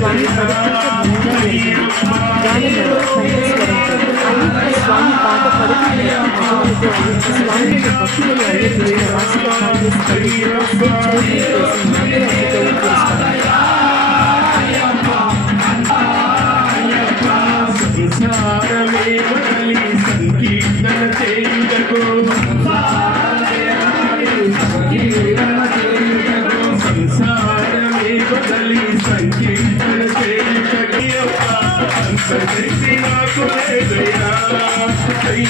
స్వామి పాట సంకీర్తన చేయుటకు.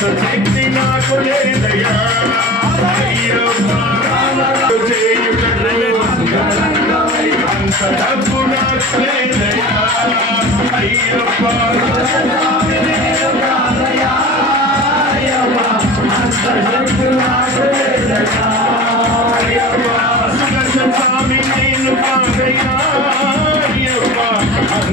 శక్తి నాకు లేదయ్యా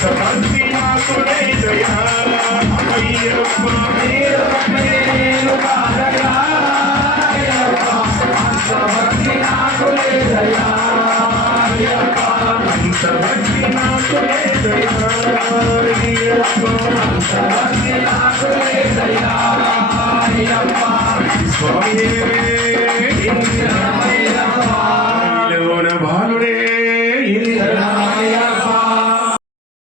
సమంతి మాకుడై జయా అయ్యప్ప మేరు కాదయా అయ్యప్ప సమంతి మాకుడై జయా అయ్యప్ప